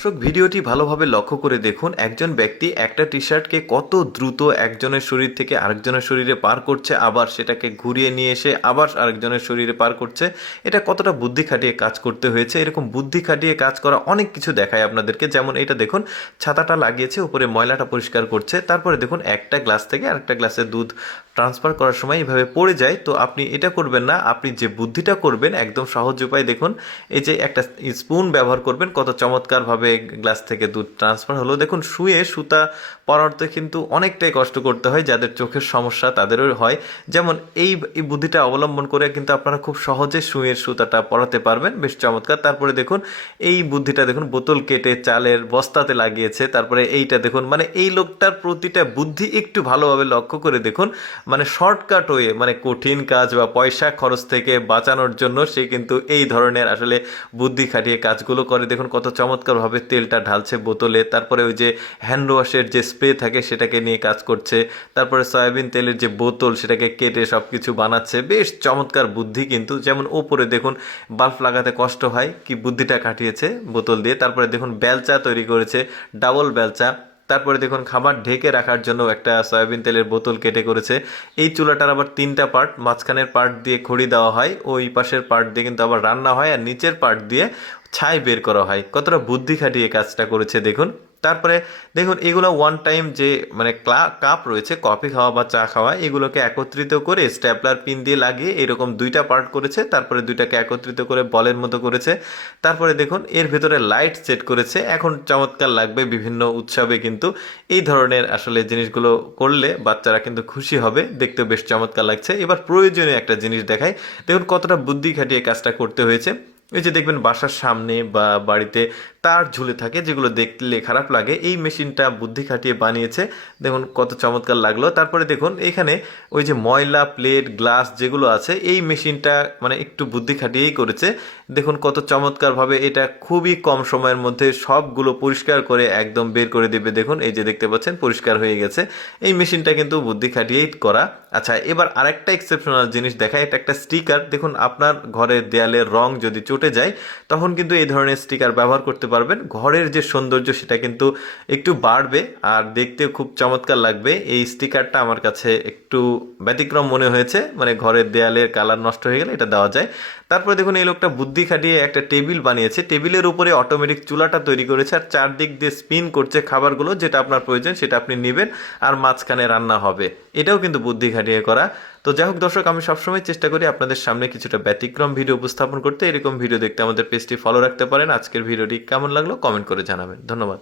দর্শক ভিডিওটি ভালোভাবে লক্ষ্য করে দেখুন একজন ব্যক্তি একটা টি শার্টকে কত দ্রুত একজনের শরীর থেকে আরেকজনের শরীরে পার করছে আবার সেটাকে ঘুরিয়ে নিয়ে এসে আবার আরেকজনের শরীরে পার করছে। এটা কতটা বুদ্ধি খাটিয়ে কাজ করতে হয়েছে। এরকম বুদ্ধি খাটিয়ে কাজ করা অনেক কিছু দেখায় আপনাদেরকে। যেমন এটা দেখুন, ছাতাটা লাগিয়েছে, উপরে ময়লাটা পরিষ্কার করছে, তারপরে দেখুন একটা গ্লাস থেকে আরেকটা গ্লাসে দুধ ট্রান্সফার করার সময় এইভাবে পড়ে যায়। তো আপনি এটা করবেন না, আপনি যে বুদ্ধিটা করবেন একদম সহজ উপায় দেখুন। এই যে একটা স্পুন ব্যবহার করবেন, কত চমৎকারভাবে গ্লাস থেকে দুধ ট্রান্সফার হলো। দেখুন শুয়ে সুতা পরাতে কিন্তু অনেকটাই কষ্ট করতে হয়, যাদের চোখের সমস্যা তাদেরও হয়। যেমন এই বুদ্ধিটা অবলম্বন করে কিন্তু আপনারা খুব সহজে সুইয়ের সুতাটা পরাতে পারবেন, বেশ চমৎকার। তারপরে দেখুন এই বুদ্ধিটা দেখুন, বোতল কেটে চালের বস্তাতে লাগিয়েছে। তারপরে এইটা দেখুন, মানে এই লোকটার প্রতিটা বুদ্ধি একটু ভালোভাবে লক্ষ্য করে দেখুন, মানে শর্টকাট ওয়ে, মানে কঠিন কাজ বা পয়সা খরচ থেকে বাঁচানোর জন্য সে কিন্তু এই ধরনের আসলে বুদ্ধি খাটিয়ে কাজগুলো করে। দেখুন কত চমৎকারভাবে তেলটা ঢালছে বোতলে, তারপরে ওই যে হ্যান্ড ওয়াশের যে স্প্রে থাকে সেটাকে নিয়ে কাজ করছে, তারপরে সয়াবিন তেলের যে বোতল সেটাকে কেটে সব কিছু বানাচ্ছে। বেশ চমৎকার বুদ্ধি কিন্তু। যেমন ওপরে দেখুন বাল্ব লাগাতে কষ্ট হয়, কি বুদ্ধিটা খাটিয়েছে বোতল দিয়ে। তারপরে দেখুন বেলচা তৈরি করেছে, ডাবল বেলচা। তারপরে দেখুন খাবার ঢেকে রাখার জন্য একটা সয়াবিন তেলের বোতল কেটে করেছে। এই চুলাটার আবার তিনটা পার্ট, মাঝখানের পার্ট দিয়ে খড়ি দেওয়া হয়, ওই পাশের পার্ট দিয়ে কিন্তু আবার রান্না হয়, আর নিচের পার্ট দিয়ে ছাই বের করা হয়। কতটা বুদ্ধি খাটিয়ে কাজটা করেছে দেখুন। তারপরে দেখুন এগুলো ওয়ান টাইম যে মানে কাপ রয়েছে কফি খাওয়া বা চা খাওয়া, এগুলোকে একত্রিত করে স্ট্যাপলার পিন দিয়ে লাগিয়ে এরকম দুইটা পার্ট করেছে, তারপরে দুইটাকে একত্রিত করে বলের মতো করেছে। তারপরে দেখুন এর ভেতরে লাইট সেট করেছে, এখন চমৎকার লাগবে বিভিন্ন উৎসবে কিন্তু এই ধরনের আসলে জিনিসগুলো করলে বাচ্চারা কিন্তু খুশি হবে, দেখতে বেশ চমৎকার লাগছে। এবার প্রয়োজনীয় একটা জিনিস দেখাই, দেখুন কতটা বুদ্ধি খাটিয়ে কাজটা করতে হয়েছে। এই যে দেখবেন বাসার সামনে বা বাড়িতে তার ঝুলে থাকে, যেগুলো দেখলে খারাপ লাগে, এই মেশিনটা বুদ্ধি খাটিয়ে বানিয়েছে। দেখুন কত চমৎকার লাগলো। তারপরে দেখুন এখানে ওই যে ময়লা প্লেট গ্লাস যেগুলো আছে, এই মেশিনটা মানে একটু বুদ্ধি খাটিয়েই করেছে। দেখুন কত চমৎকারভাবে এটা খুবই কম সময়ের মধ্যে সবগুলো পরিষ্কার করে একদম বের করে দেবে। দেখুন এই যে দেখতে পাচ্ছেন পরিষ্কার হয়ে গেছে। এই মেশিনটা কিন্তু বুদ্ধি খাটিয়েই করা। আচ্ছা এবার আরেকটা এক্সেপশনাল জিনিস দেখায়, এটা একটা স্টিকার। দেখুন আপনার ঘরের দেয়ালের রং যদি চটে যায় তখন কিন্তু এই ধরনের স্টিকার ব্যবহার করতে পারবেন, ঘরের যে সৌন্দর্য সেটা কিন্তু একটু বাড়বে আর দেখতেও খুব চমৎকার লাগবে। এই স্টিকারটা আমার কাছে একটু ব্যতিক্রম মনে হয়েছে, মানে ঘরের দেয়ালের কালার নষ্ট হয়ে গেলে এটা দেওয়া যায়। তারপরে দেখুন এই লোকটা বুদ্ধি খাটিয়ে একটা টেবিল বানিয়েছে, টেবিলের উপরে অটোমেটিক চুলাটা তৈরি করেছে, আর চারদিক দিয়ে স্পিন করছে খাবারগুলো, যেটা আপনার প্রয়োজন সেটা আপনি নেবেন আর মাঝখানে রান্না হবে। এটাও কিন্তু বুদ্ধি খাটিয়ে করা। তো যাই হোক দর্শক, আমি সবসময় চেষ্টা করি আপনাদের সামনে কিছুটা ব্যতিক্রম ভিডিও উপস্থাপন করতে। এরকম ভিডিও দেখতে আমাদের পেজটি ফলো রাখতে পারেন। আজকের ভিডিওটি কেমন লাগলো কমেন্ট করে জানাবেন। ধন্যবাদ।